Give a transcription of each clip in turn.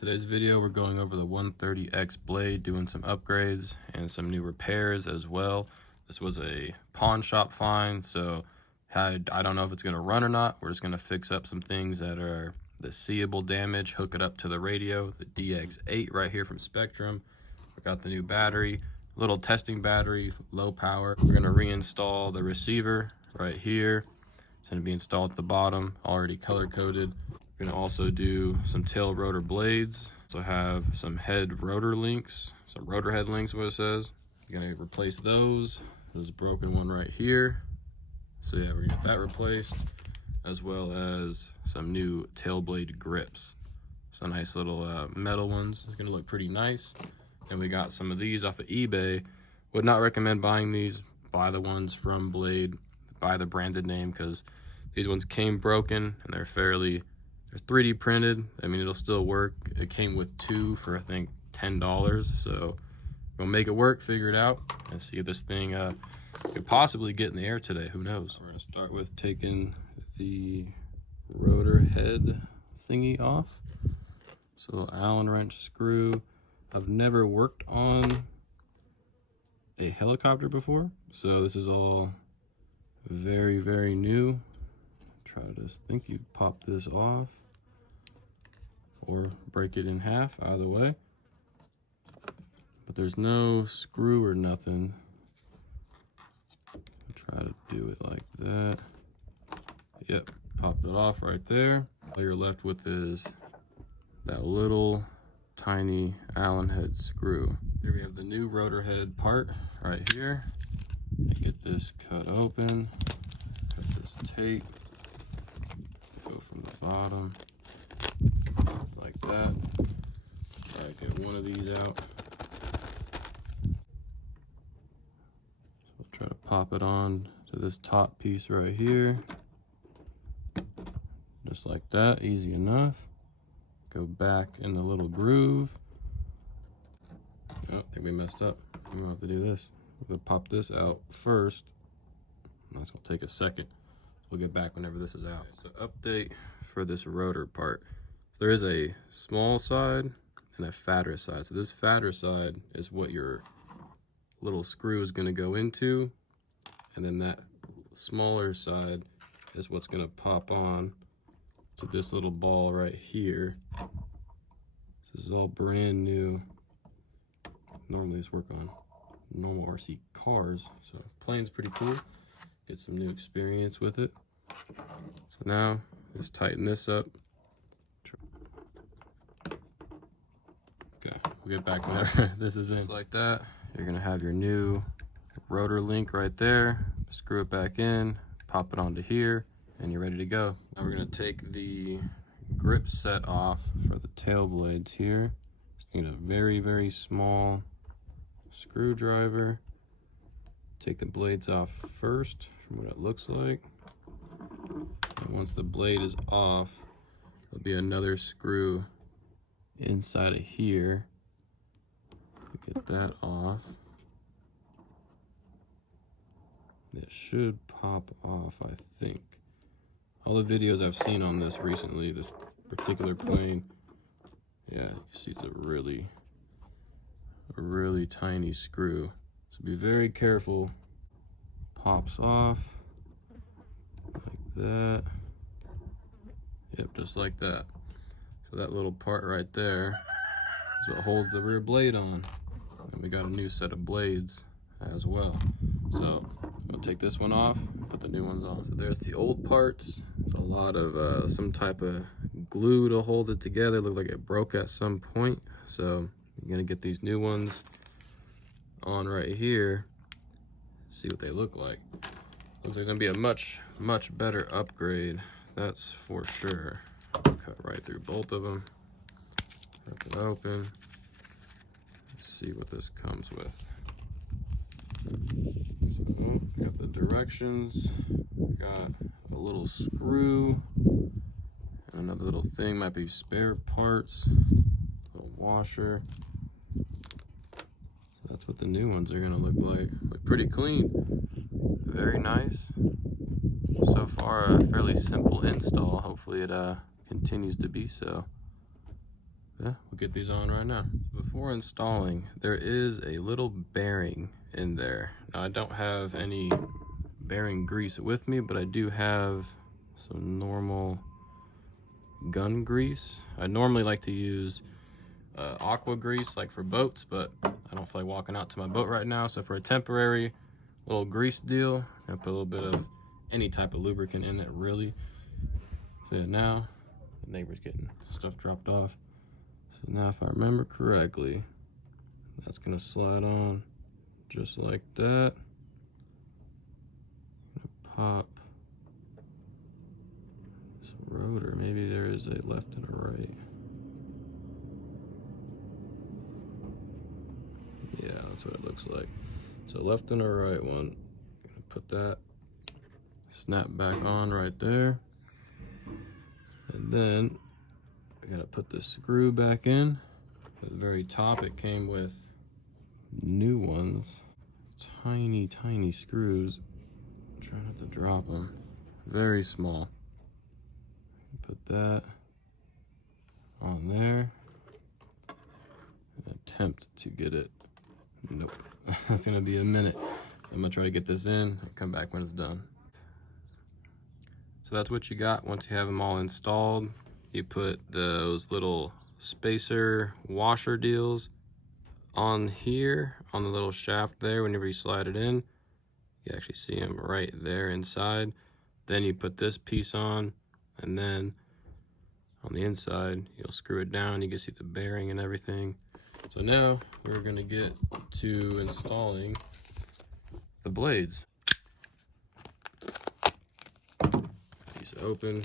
Today's video, we're going over the 130X blade, doing some upgrades and some new repairs as well. This was a pawn shop find, so I don't know if it's going to run or not. We're just going to fix up some things that are the seeable damage, hook it up to the radio, the DX8 right here from Spectrum. We got the new battery, little testing battery, low power. We're going to reinstall the receiver right here. It's going to be installed at the bottom, already color coded. We're going to also do some tail rotor blades. So have some head rotor links, some rotor head links, what it says. You're going to replace those. There's a broken one right here. So yeah, we're going to get that replaced, as well as some new tail blade grips. So nice little metal ones. It's going to look pretty nice. And we got some of these off of eBay. Would not recommend buying these. Buy the ones from Blade. Buy the branded name, because these ones came broken and they're 3D printed. I mean, it'll still work. It came with two for I think $10. So we'll make it work, figure it out, and see if this thing could possibly get in the air today. Who knows? We're gonna start with taking the rotor head thingy off. So a little Allen wrench screw. I've never worked on a helicopter before, so this is all very, very new. Think you pop this off or break it in half, either way. But there's no screw or nothing. Try to do it like that. Yep, pop it off right there. All you're left with is that little tiny Allen head screw. Here we have the new rotor head part right here. Get this cut open, cut this tape, go from the bottom, just like that. Try to get one of these out. So try to pop it on to this top piece right here, just like that, easy enough. Go back in the little groove. Oh, I think we messed up. I'm gonna have to do this. We'll pop this out first. That's gonna take a second. We'll get back whenever this is out. Okay, so update for this rotor part. So there is a small side and a fatter side. So this fatter side is what your little screw is gonna go into, and then that smaller side is what's gonna pop on to this little ball right here. This is all brand new. Normally this work on normal RC cars, so plane's pretty cool. Get some new experience with it. So now let's tighten this up. Okay, we'll get back whenever this is in. Just like that, you're gonna have your new rotor link right there. Screw it back in, pop it onto here, and you're ready to go. Now we're gonna take the grip set off for the tail blades here. Just need a very, very small screwdriver. Take the blades off first from what it looks like. And once the blade is off, there'll be another screw inside of here. Get that off. It should pop off, I think. All the videos I've seen on this recently, this particular plane, yeah, you see it's a really tiny screw. So be very careful. Pops off like that. Yep, just like that. So that little part right there is what holds the rear blade on. And we got a new set of blades as well. So we'll take this one off and put the new ones on. So there's the old parts. There's a lot of some type of glue to hold it together. Looked like it broke at some point. So you're gonna get these new ones on right here. See what they look like. Looks like it's gonna be a much better upgrade, that's for sure. Cut right through both of them. Rip it open. Let's see what this comes with. So we got the directions. We got a little screw and another little thing, might be spare parts. Little washer. That's what the new ones are gonna look like. Look pretty clean, very nice. So far, a fairly simple install. Hopefully it continues to be so. Yeah, we'll get these on right now. Before installing, there is a little bearing in there. Now I don't have any bearing grease with me, but I do have some normal gun grease. I normally like to use aqua grease like for boats, but I don't feel like walking out to my boat right now. So for a temporary little grease deal, I put a little bit of any type of lubricant in it, really. So yeah, now the neighbor's getting stuff dropped off. So now if I remember correctly, that's gonna slide on just like that. Pop this rotor. Maybe there is a left and a right. Yeah, that's what it looks like. So left and a right one. Gonna put that snap back on right there. And then I gotta put the screw back in. At the very top, it came with new ones. Tiny, tiny screws. Try not to drop them. Very small. Put that on there. Attempt to get it. Nope. It's gonna be a minute. So I'm gonna try to get this in and come back when it's done. So that's what you got once you have them all installed. You put those little spacer washer deals on here, on the little shaft there. Whenever you slide it in, you actually see them right there inside. Then you put this piece on, and then on the inside, you'll screw it down. You can see the bearing and everything. So now we're gonna get to installing the blades. Piece it open.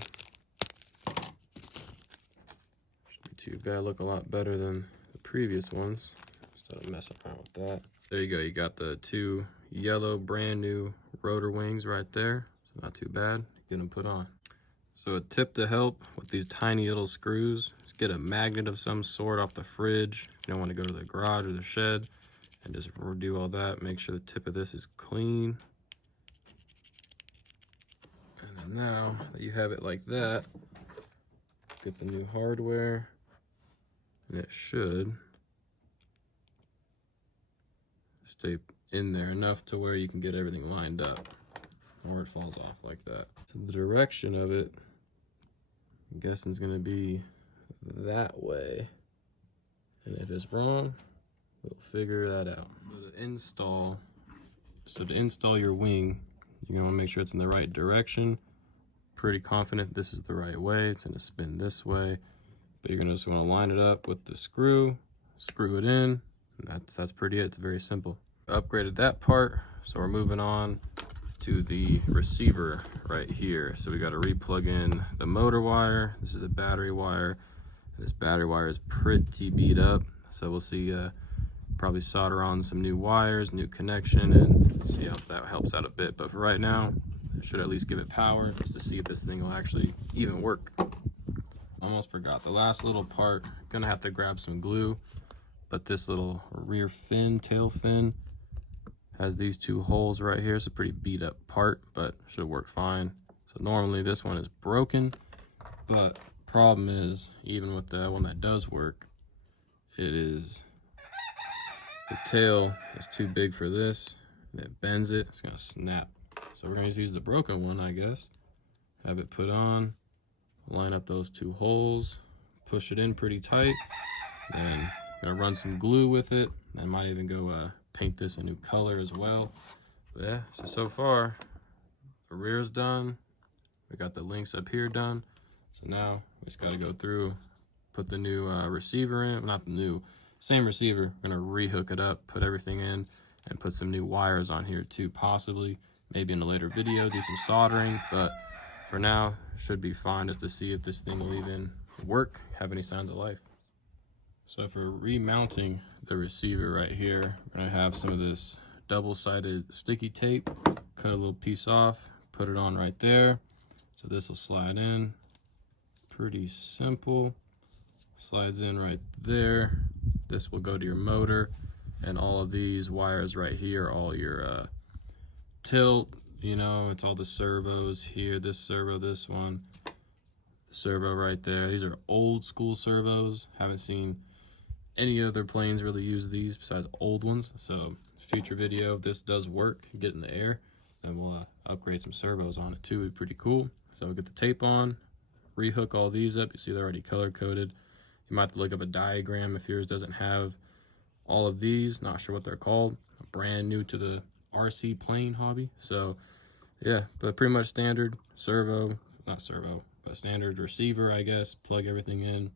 Shouldn't be too bad. Look a lot better than the previous ones. Instead of messing around with that. There you go. You got the two yellow brand new rotor wings right there. So not too bad. Get them put on. So a tip to help with these tiny little screws is get a magnet of some sort off the fridge. You don't want to go to the garage or the shed and just do all that. Make sure the tip of this is clean. And then now that you have it like that, get the new hardware, and it should stay in there enough to where you can get everything lined up, or it falls off like that. So the direction of it, I'm guessing, is going to be that way, and if it's wrong, we'll figure that out. So to install your wing, you're going to want to make sure it's in the right direction. Pretty confident this is the right way. It's going to spin this way, but you're going to just want to line it up with the screw, screw it in, and that's pretty it. It's very simple. Upgraded that part, so we're moving on to the receiver right here. So we got to re-plug in the motor wire. This is the battery wire. This battery wire is pretty beat up, so we'll see. Probably solder on some new wires, new connection, and see how that helps out a bit. But for right now, I should at least give it power just to see if this thing will actually even work. Almost forgot the last little part. Gonna have to grab some glue, but this little rear fin, tail fin, has these two holes right here. It's a pretty beat up part, but should work fine. So normally this one is broken, but problem is, even with the one that does work, the tail is too big for this, and it bends it, it's gonna snap. So we're gonna use the broken one, I guess. Have it put on, line up those two holes, push it in pretty tight, and gonna run some glue with it. I might even go paint this a new color as well. But yeah, so far, the rear's done. We got the links up here done. So now we just gotta go through, put the new receiver in, not the new, same receiver. We're gonna re-hook it up, put everything in, and put some new wires on here too, possibly. Maybe in a later video, do some soldering, but for now, should be fine just to see if this thing will even work, have any signs of life. So for remounting the receiver right here, we're gonna have some of this double-sided sticky tape, cut a little piece off, put it on right there. So this will slide in, pretty simple. Slides in right there. This will go to your motor, and all of these wires right here, all your tilt, you know, it's all the servos here, this servo, this one, servo right there. These are old school servos. Haven't seen any other planes really use these besides old ones. So future video, if this does work, get in the air, then we'll upgrade some servos on it too. It'd be pretty cool. So we'll get the tape on, rehook all these up. You see they're already color coded. You might have to look up a diagram if yours doesn't have all of these. Not sure what they're called. I'm brand new to the RC plane hobby. So yeah, but pretty much standard servo, not servo, but standard receiver, I guess. Plug everything in,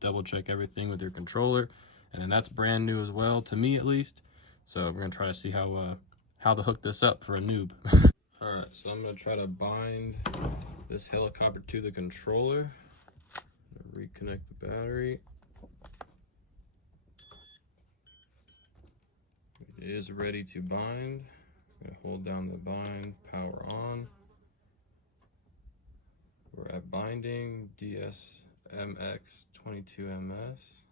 double check everything with your controller, and then that's brand new as well, to me at least. So we're gonna try to see how to hook this up for a noob. All right, so I'm gonna try to bind this helicopter to the controller. Reconnect the battery. It is ready to bind. I'm gonna hold down the bind, power on. We're at binding, DSMX22MS.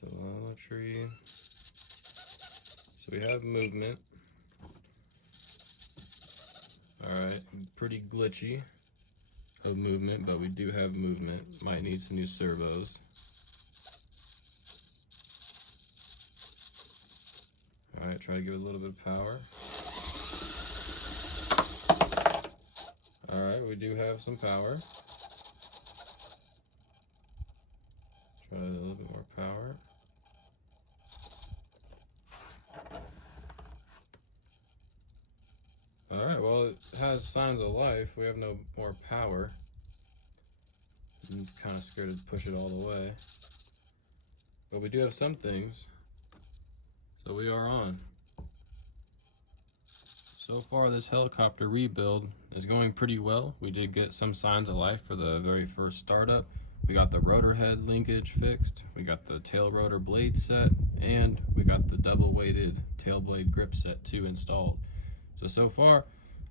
Telemetry. So we have movement. Alright, pretty glitchy of movement, but we do have movement. Might need some new servos. Alright, try to give it a little bit of power. Alright, we do have some power. Try a little bit more power. Alright, well, it has signs of life. We have no more power. I'm kind of scared to push it all the way. But we do have some things. So we are on. So far, this helicopter rebuild is going pretty well. We did get some signs of life for the very first startup. We got the rotor head linkage fixed, we got the tail rotor blade set, and we got the double weighted tail blade grip set too installed. So far,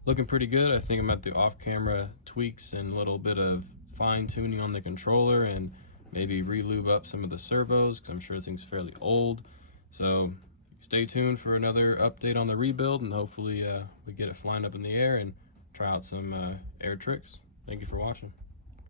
looking pretty good. I think I'm at the off-camera tweaks and a little bit of fine-tuning on the controller and maybe re-lube up some of the servos because I'm sure this thing's fairly old. So stay tuned for another update on the rebuild, and hopefully we get it flying up in the air and try out some air tricks. Thank you for watching.